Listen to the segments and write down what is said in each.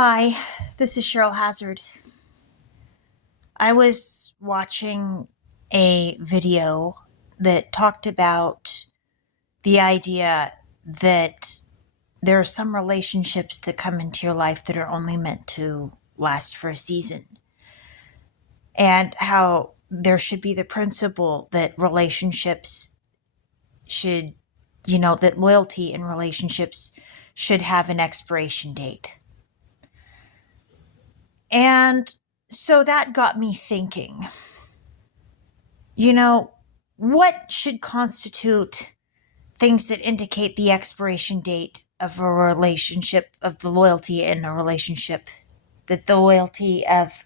Hi, this is Cheryl Hazzard. I was watching a video that talked about the idea that there are some relationships that come into your life that are only meant to last for a season, and how there should be the principle that relationships should, that loyalty in relationships should have an expiration date. And so that got me thinking, what should constitute things that indicate the expiration date of a relationship, of the loyalty in a relationship, that the loyalty of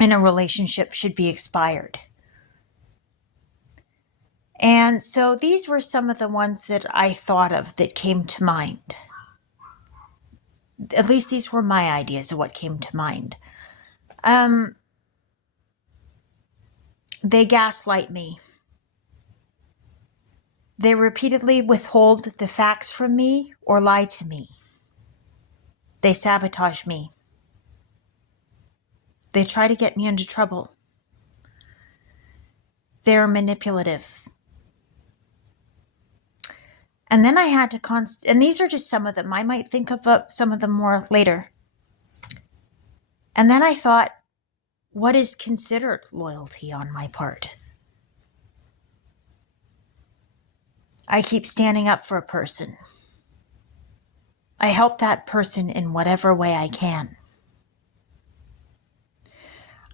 in a relationship should be expired. And so these were some of the ones that I thought of that came to mind. At least these were my ideas of what came to mind. They gaslight me. They repeatedly withhold the facts from me or lie to me. They sabotage me. They try to get me into trouble. They're manipulative. And then I had to and these are just some of them. I might think of some of them more later. And then I thought, what is considered loyalty on my part? I keep standing up for a person. I help that person in whatever way I can.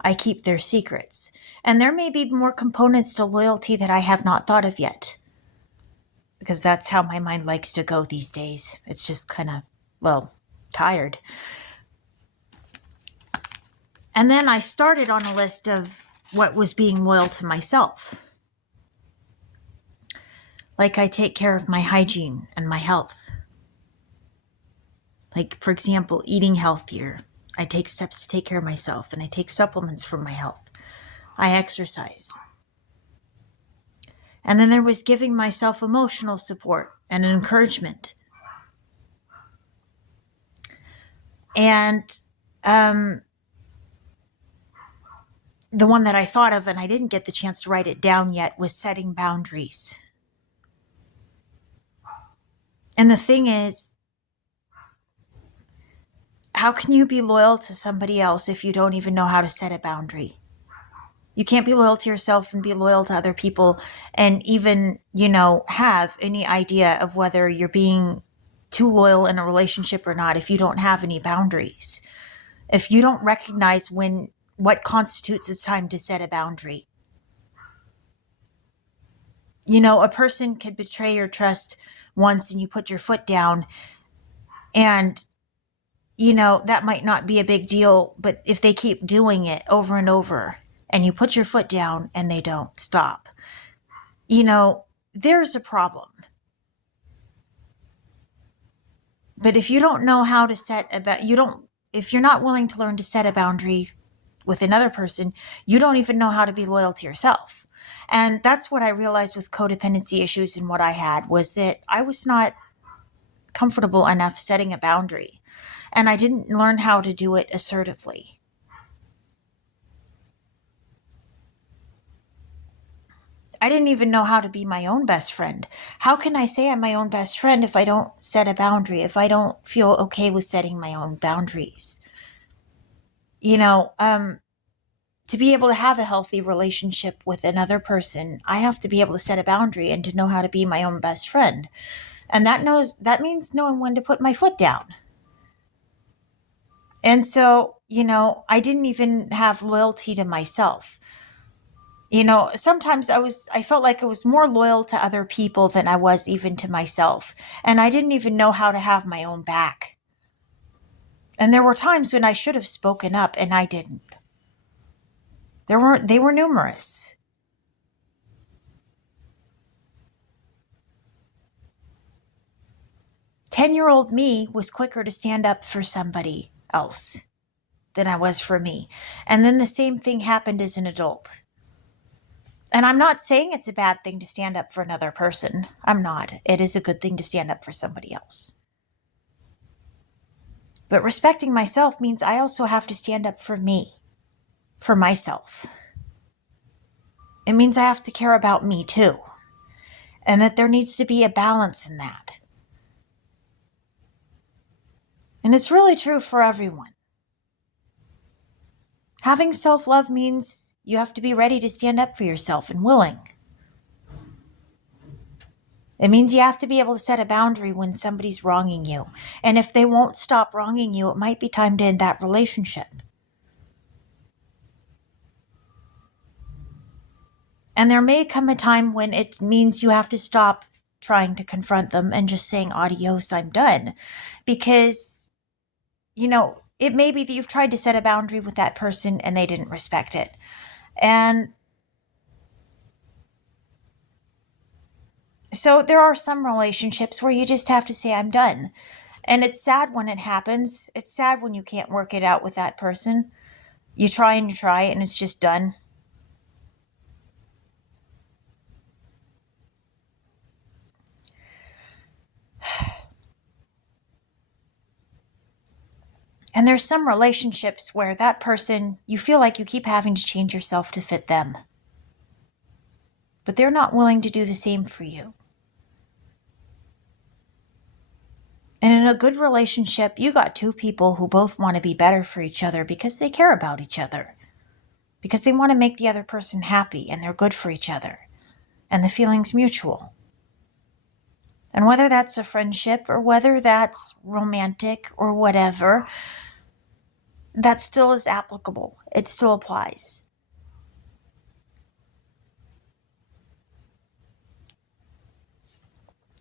I keep their secrets. And there may be more components to loyalty that I have not thought of yet, because that's how my mind likes to go these days. It's just kind of, tired. And then I started on a list of what was being loyal to myself. Like, I take care of my hygiene and my health. Like, for example, eating healthier. I take steps to take care of myself, and I take supplements for my health. I exercise. And then there was giving myself emotional support and encouragement. And the one that I thought of, and I didn't get the chance to write it down yet, was setting boundaries. And the thing is, how can you be loyal to somebody else if you don't even know how to set a boundary? You can't be loyal to yourself and be loyal to other people and even, have any idea of whether you're being too loyal in a relationship or not if you don't have any boundaries. If you don't recognize what constitutes a time to set a boundary. A person could betray your trust once and you put your foot down, and that might not be a big deal, but if they keep doing it over and over and you put your foot down and they don't stop, there's a problem. But if you don't know how to if you're not willing to learn to set a boundary with another person, you don't even know how to be loyal to yourself. And that's what I realized with codependency issues, and what I had was that I was not comfortable enough setting a boundary, and I didn't learn how to do it assertively. I didn't even know how to be my own best friend. How can I say I'm my own best friend if I don't set a boundary, if I don't feel okay with setting my own boundaries? To be able to have a healthy relationship with another person, I have to be able to set a boundary and to know how to be my own best friend. And that means knowing when to put my foot down. And so, I didn't even have loyalty to myself. Sometimes I felt like I was more loyal to other people than I was even to myself. And I didn't even know how to have my own back. And there were times when I should have spoken up and I didn't. They were numerous. Ten-year-old me was quicker to stand up for somebody else than I was for me. And then the same thing happened as an adult. And I'm not saying it's a bad thing to stand up for another person. I'm not. It is a good thing to stand up for somebody else. But respecting myself means I also have to stand up for me, for myself. It means I have to care about me too, and that there needs to be a balance in that. And it's really true for everyone. Having self-love means you have to be ready to stand up for yourself and willing. It means you have to be able to set a boundary when somebody's wronging you. And if they won't stop wronging you, it might be time to end that relationship. And there may come a time when it means you have to stop trying to confront them and just saying, adios, I'm done. Because, it may be that you've tried to set a boundary with that person and they didn't respect it. And so there are some relationships where you just have to say, I'm done. And it's sad when it happens. It's sad when you can't work it out with that person. You try and it's just done. And there's some relationships where that person, you feel like you keep having to change yourself to fit them. But they're not willing to do the same for you. And in a good relationship, you got two people who both want to be better for each other because they care about each other. Because they want to make the other person happy and they're good for each other. And the feeling's mutual. And whether that's a friendship or whether that's romantic or whatever, that still is applicable. It still applies.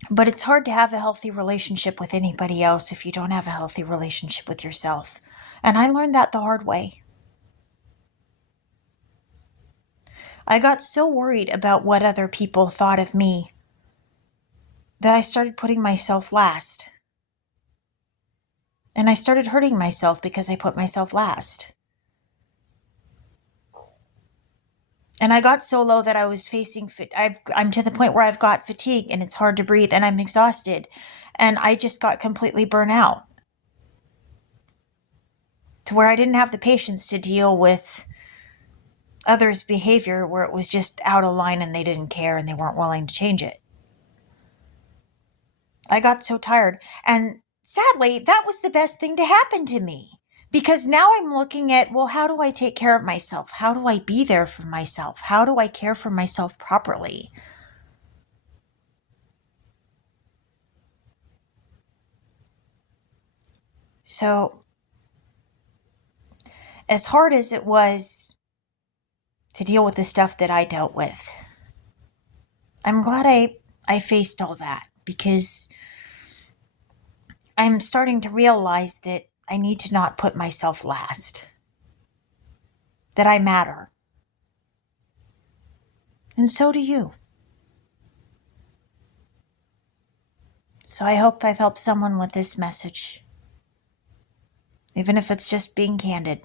But it's hard to have a healthy relationship with anybody else if you don't have a healthy relationship with yourself. And I learned that the hard way. I got so worried about what other people thought of me that I started putting myself last. And I started hurting myself because I put myself last. And I got so low that I was I'm to the point where I've got fatigue and it's hard to breathe and I'm exhausted. And I just got completely burnt out. To where I didn't have the patience to deal with others' behavior where it was just out of line and they didn't care and they weren't willing to change it. I got so tired. And sadly, that was the best thing to happen to me. Because now I'm looking at, well, how do I take care of myself? How do I be there for myself? How do I care for myself properly? So, as hard as it was to deal with the stuff that I dealt with, I'm glad I faced all that because I'm starting to realize that I need to not put myself last. That I matter. And so do you. So I hope I've helped someone with this message. Even if it's just being candid.